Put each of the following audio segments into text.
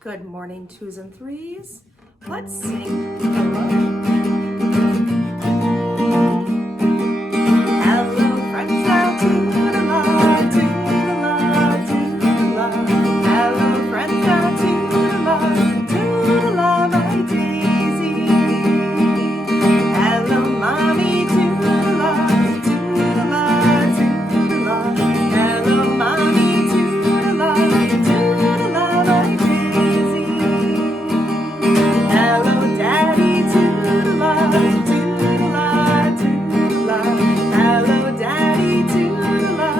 Good morning, twos and threes. Let's sing hello. Hello, friends, now toodle-la, toodle-la, toodle-la. Hello, friends, now toodle-la, toodle-la, my daisy. Hello, mommy, toodle-la, toodle-la, toodle-la. Hello, mommy, toodle-la, toodle-la, my daisy. Hello, daddy, toodle-la, toodle-la, toodle-la. Hello, daddy, toodle-la,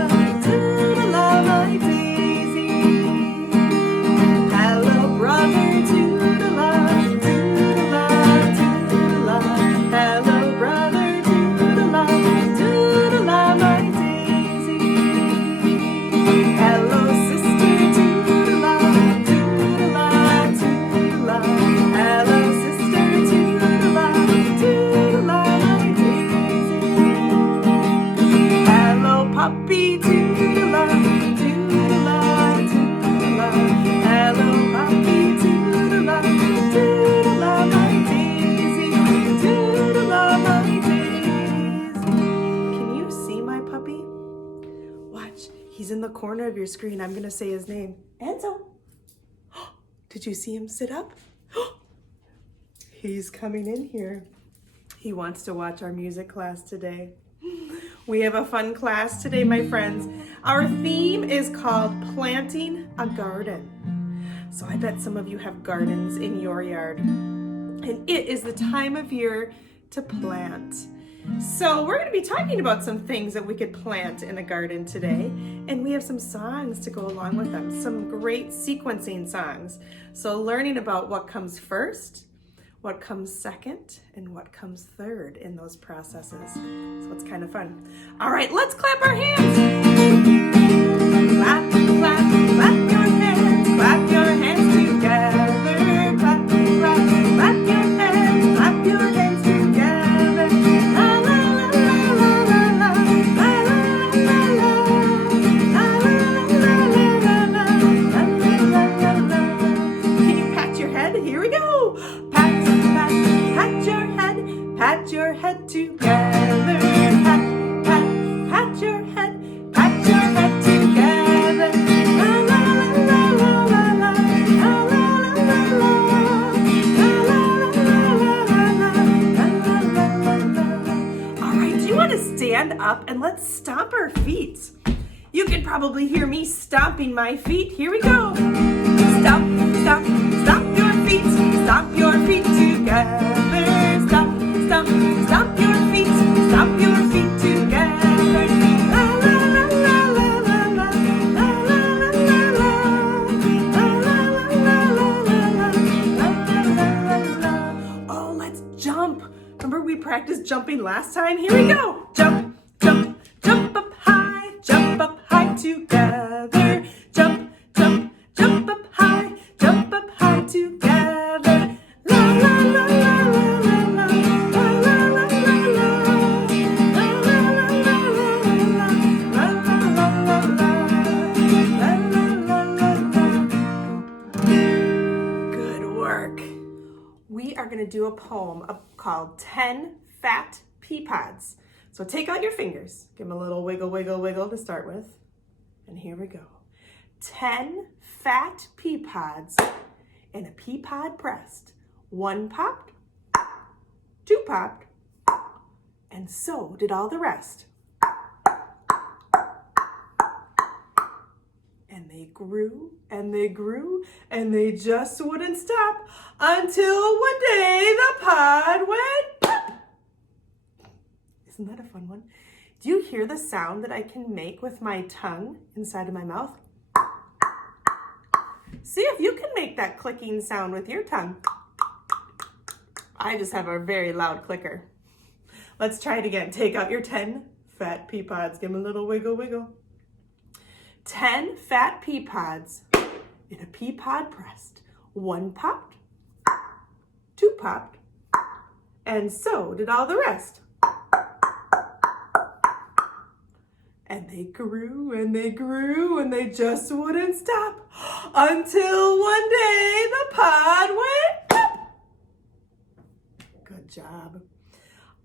toodle-la, my daisy. Hello, brother, toodle-la, toodle-la, toodle-la. Hello, brother, toodle-la, toodle-la, my daisy. Hello, sister, toodle-la, toodle-la, toodle-la. Hello, sister, toodle-la, toodle-la, my daisy. Hello, puppy, toodle-la, toodle-la, toodle-la. Hello, puppy, toodle-la, toodle-la, my daisy. Toodle-la, my daisy. Can you see my puppy? Watch, he's in the corner of your screen. I'm gonna say his name. Enzo. Did you see him sit up? He's coming in here. He wants to watch our music class today. We have a fun class today, my friends. Our theme is called Planting a Garden. So I bet some of you have gardens in your yard. And it is the time of year to plant. So we're going to be talking about some things that we could plant in a garden today. And we have some songs to go along with them, some great sequencing songs. So learning about what comes first, what comes second, and what comes third in those processes. So it's kind of fun. All right, let's clap our hands. Clap, clap, clap your hands. Clap your hands together. Clap, clap, clap your hands. Clap your hands together. La la la la la la la la la la la. Can you pat your head? Here we go. Pat, pat, pat your head. Pat your head together. Pat, pat, pat your head. Pat your head together. La la la la la la la la la la la. All right, do you want to stand up and let's stomp our feet? You can probably hear me stomping my feet. Here we go. Stomp, stomp, stomp your feet. Stomp your feet together. Stomp, stomp, stomp your feet. Stomp your feet together. La la la la la la la la la la la. Oh, let's jump. Remember we practiced jumping last time? Here we go. Jump, jump, jump up high together. Jump, jump, jump up high together. La la la la la la la la la la. Good work. We are going to do a poem called 10 Fat Pea Pods. So take out your fingers. Give them a little wiggle, wiggle, wiggle to start with. And here we go. 10 fat pea pods in a pea pod pressed. 1 popped, 2 popped, and so did all the rest. And they grew, and they grew, and they just wouldn't stop until one day the pod went pop. Isn't that a fun one? Do you hear the sound that I can make with my tongue inside of my mouth? See if you can make that clicking sound with your tongue. I just have a very loud clicker. Let's try it again. Take out your 10 fat pea pods. Give them a little wiggle, wiggle. 10 fat pea pods in a pea pod pressed. 1 popped, 2 popped, and so did all the rest. And they grew and they grew and they just wouldn't stop until one day the Good job.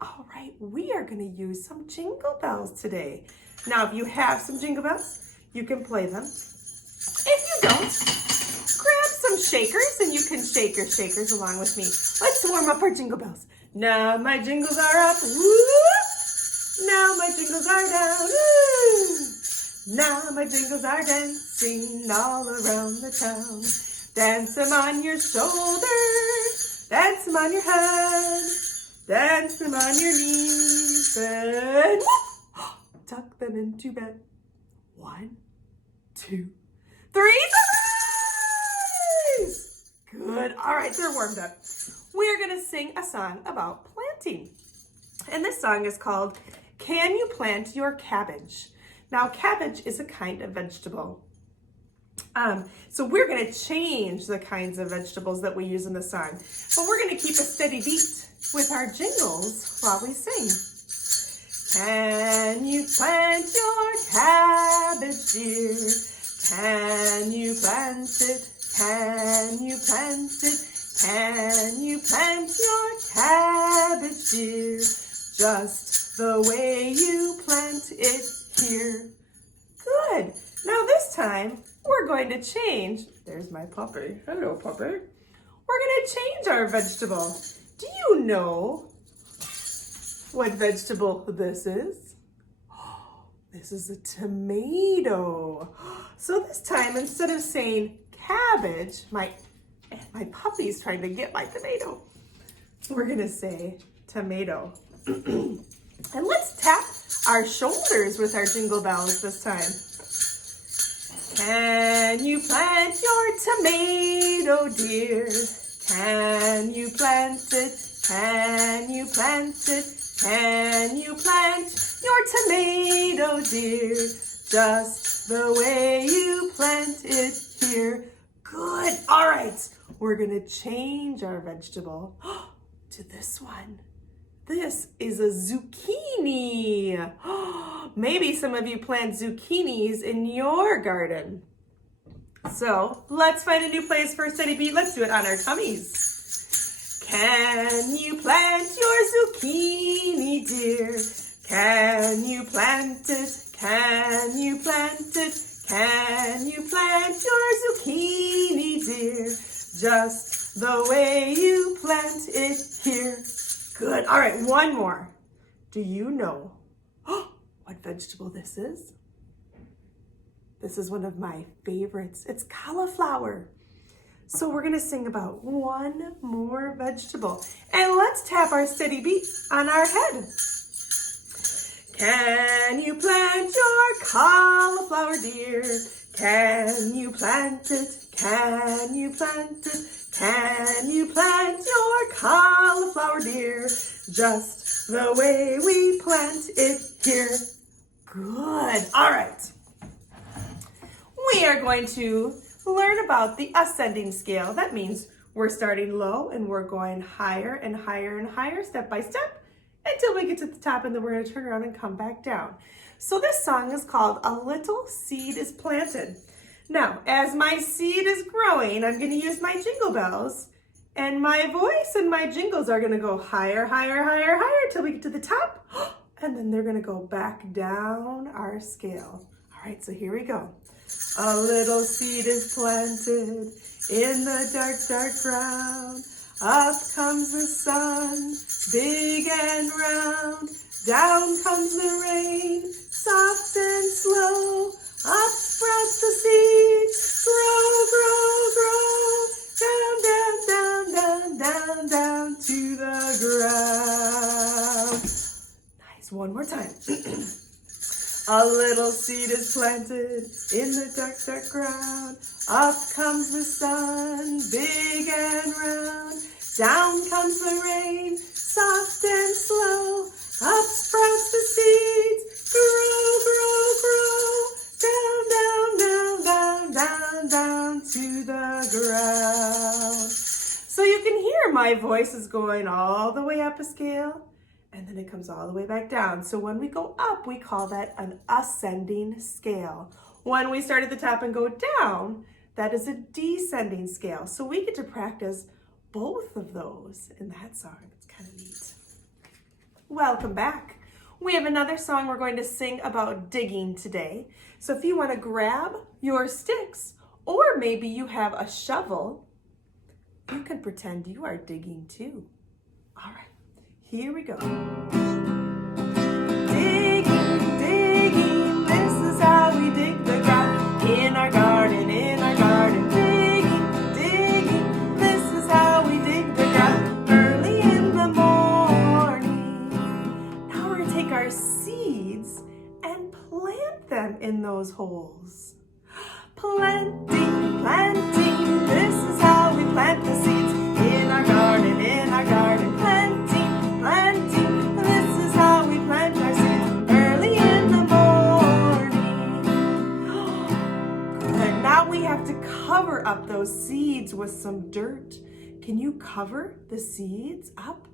All right, we are going to use some jingle bells today. Now, if you have some jingle bells, you can play them. If you don't, grab some shakers and you can shake your shakers along with me. Let's warm up our jingle bells. Now my jingles are up, woo! Now my jingles are down, woo! Now my jingles are dancing all around the town. Dance them on your shoulders, dance them on your head, dance them on your knees, and tuck them into bed. 1, 2, 3. Surprise! Good. All right, they're warmed up. We're going to sing a song about planting. And this song is called Can You Plant Your Cabbage? Now, cabbage is a kind of vegetable. So we're going to change the kinds of vegetables that we use in the song. But we're going to keep a steady beat with our jingles while we sing. Can you plant your cabbage, dear? Can you plant it? Can you plant it? Can you plant your cabbage, dear? Just the way you plant it here. Good. Now this time, we're going to change. There's my puppy. Hello, puppy. We're going to change our vegetable. Do you know what vegetable this is? This is a tomato. So this time, instead of saying cabbage, my puppy's trying to get my tomato, we're gonna say tomato. And let's tap our shoulders with our jingle bells this time. Can you plant your tomato, dear? Can you plant it? Can you plant it? Can you plant your tomato, dear? Just the way you plant it here. Good. All right. We're going to change our vegetable to this one. This is a zucchini. Maybe some of you plant zucchinis in your garden. So let's find a new place for a steady beat. Let's do it on our tummies. Can you plant your zucchini, dear? Can you plant it? Can you plant it? Can you plant your zucchini, dear? Just the way you plant it here. Good. All right, one more. Do you know what vegetable this is? This is one of my favorites. It's cauliflower. So we're going to sing about one more vegetable. And let's tap our steady beat on our head. Can you plant your cauliflower, dear? Can you plant it? Can you plant it? Can you plant your cauliflower, dear? Just the way we plant it here. Good. All right. We are going to learn about the ascending scale. That means we're starting low and we're going higher and higher and higher, step by step, until we get to the top, and then we're going to turn around and come back down. So this song is called A Little Seed is Planted. Now, as my seed is growing, I'm going to use my jingle bells, and my voice and my jingles are going to go higher, higher, higher, higher until we get to the top, and then they're going to go back down our scale. All right, so here we go. A little seed is planted in the dark, dark ground. Up comes the sun, big and round. Down comes the rain, soft and slow. Up sprouts the seed, grow, grow, grow. Down, down, down, down, down, down to the ground. Nice, one more time. A little seed is planted in the dark, dark ground. Up comes the sun, big and round. Down comes the rain, soft and slow. Up sprouts the seeds, grow, grow, grow. Down, down, down, down, down, down to the ground. So you can hear my voice is going all the way up a scale, and then it comes all the way back down. So when we go up, we call that an ascending scale. When we start at the top and go down, that is a descending scale. So we get to practice both of those in that song. It's kind of neat. Welcome back. We have another song we're going to sing about digging today. So if you want to grab your sticks, or maybe you have a shovel, you can pretend you are digging too. All right, here we go. Digging, digging, this is how we dig the ground in our garden, in our garden. Digging, digging, this is how we dig the ground early in the morning. Now we're going to take our seeds and plant them in those holes. Planting, planting, this is how we plant the seeds in our garden, in our garden. Planting, planting, this is how we plant our seeds early in the morning. Good, now we have to cover up those seeds with some dirt. Can you cover the seeds up?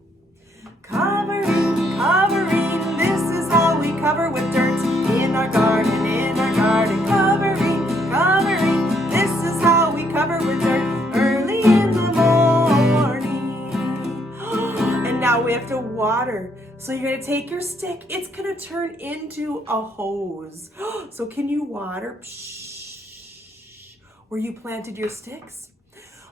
Covering, covering, this is how we cover with dirt in our garden, in our garden. Covering, covering, this is how we cover with dirt early in the morning. And now we have to water. So you're gonna take your stick, it's gonna turn into a hose. So can you water where you planted your sticks?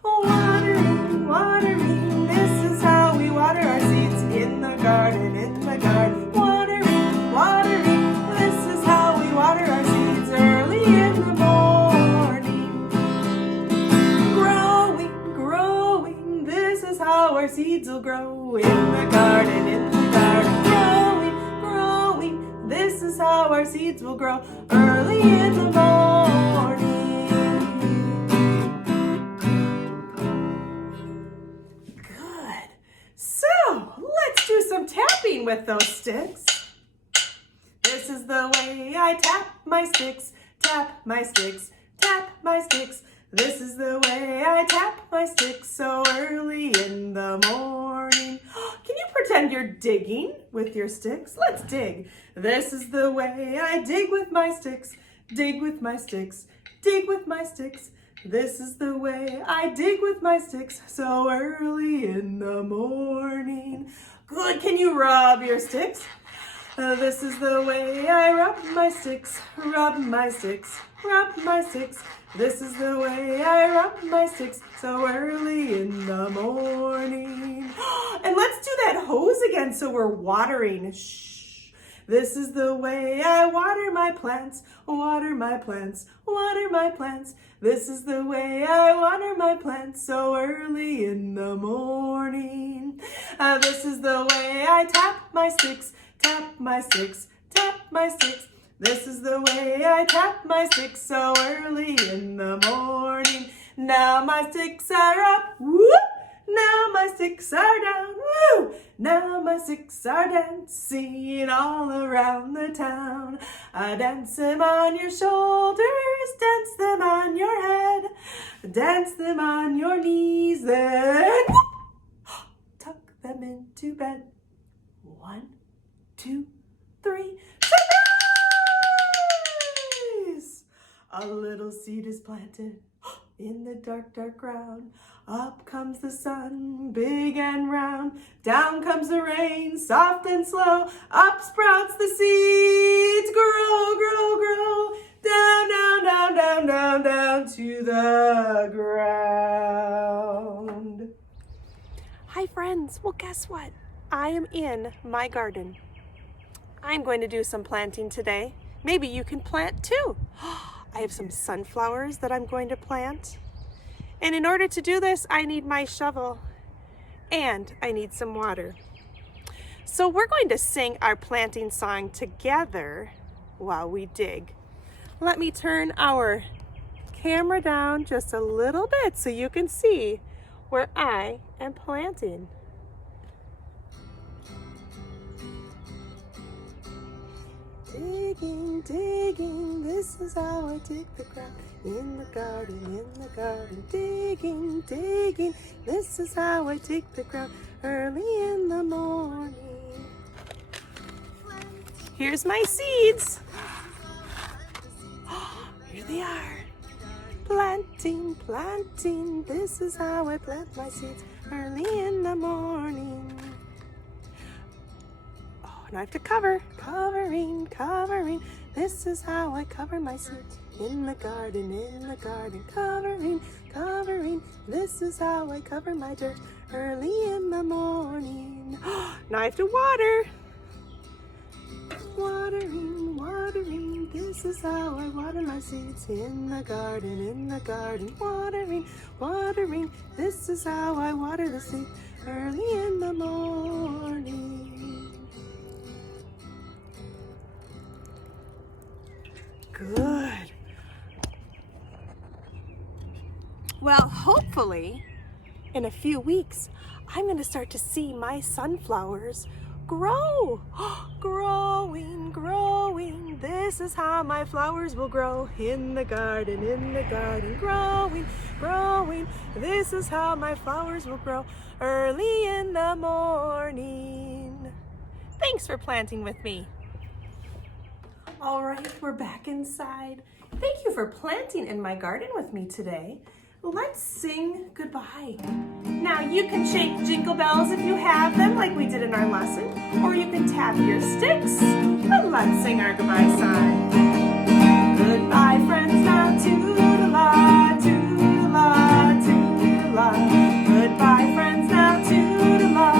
Watering, watering, this is how we water our seeds in the garden, in the garden. Watering, watering, this is how we water our seeds early in the morning. Growing, growing, this is how our seeds will grow in the garden, in the garden. Growing, growing, this is how our seeds will grow early in the morning. So, let's do some tapping with those sticks. This is the way I tap my sticks, tap my sticks, tap my sticks. This is the way I tap my sticks so early in the morning. Can you pretend you're digging with your sticks? Let's dig. This is the way I dig with my sticks, dig with my sticks, dig with my sticks. This is the way I dig with my sticks so early in the morning. Good, can you rub your sticks? This is the way I rub my sticks, rub my sticks, rub my sticks. This is the way I rub my sticks so early in the morning. And let's do that hose again so we're watering. Shh. This is the way I water my plants, water my plants, water my plants. This is the way I water my plants so early in the morning. This is the way I tap my sticks, tap my sticks, tap my sticks. This is the way I tap my sticks so early in the morning. Now my sticks are up, whoop! Now my sticks are down, woo! Now my sticks are dancing all around the town. Dance them on your shoulders, dance them on your head, dance them on your knees, then tuck them into bed. 1, 2, 3, surprise! A little seed is planted in the dark, dark ground. Up comes the sun, big and round. Down comes the rain, soft and slow. Up sprouts the seeds, grow, grow, grow. Down, down, down, down, down, down to the ground. Hi friends, well guess what? I am in my garden. I'm going to do some planting today. Maybe you can plant too. I have some sunflowers that I'm going to plant. And in order to do this, I need my shovel and I need some water. So we're going to sing our planting song together while we dig. Let me turn our camera down just a little bit so you can see where I am planting. Digging, digging, this is how I dig the ground. In the garden, digging, digging, this is how I dig the ground early in the morning. Here's my seeds. Here they are. Planting, planting, this is how I plant my seeds early in the morning. Oh, and I have to covering, this is how I cover my seeds in the garden, covering, this is how I cover my dirt early in the morning. Now I have to water. Watering, this is how I water my seeds in the garden, watering, this is how I water the seeds early in the morning. Good. Well, hopefully, in a few weeks, I'm going to start to see my sunflowers grow. Growing. This is how my flowers will grow in the garden, growing. This is how my flowers will grow early in the morning. Thanks for planting with me. All right, we're back inside. Thank you for planting in my garden with me today. Let's sing goodbye. Now you can shake jingle bells if you have them, like we did in our lesson, or you can tap your sticks. But let's sing our goodbye song. Goodbye, friends, now toodle-la, toodle-la, toodle-la. Goodbye, friends, now toodle-la,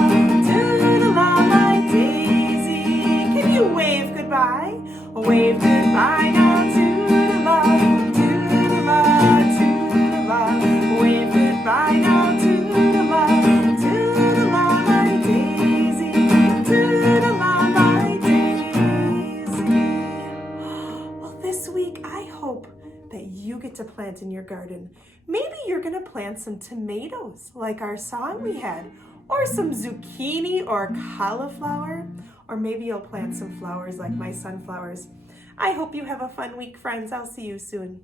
toodle-la, my daisy. Can you wave goodbye? Wave goodbye now, toodle-la, toodle-la, toodle-la. Wave goodbye now, toodle-la, toodle-la, my daisy, toodle-la, my daisy. Well, this week I hope that you get to plant in your garden. Maybe you're gonna plant some tomatoes like our song we had, or some zucchini or cauliflower, or maybe you'll plant some flowers like my sunflowers. I hope you have a fun week, friends. I'll see you soon.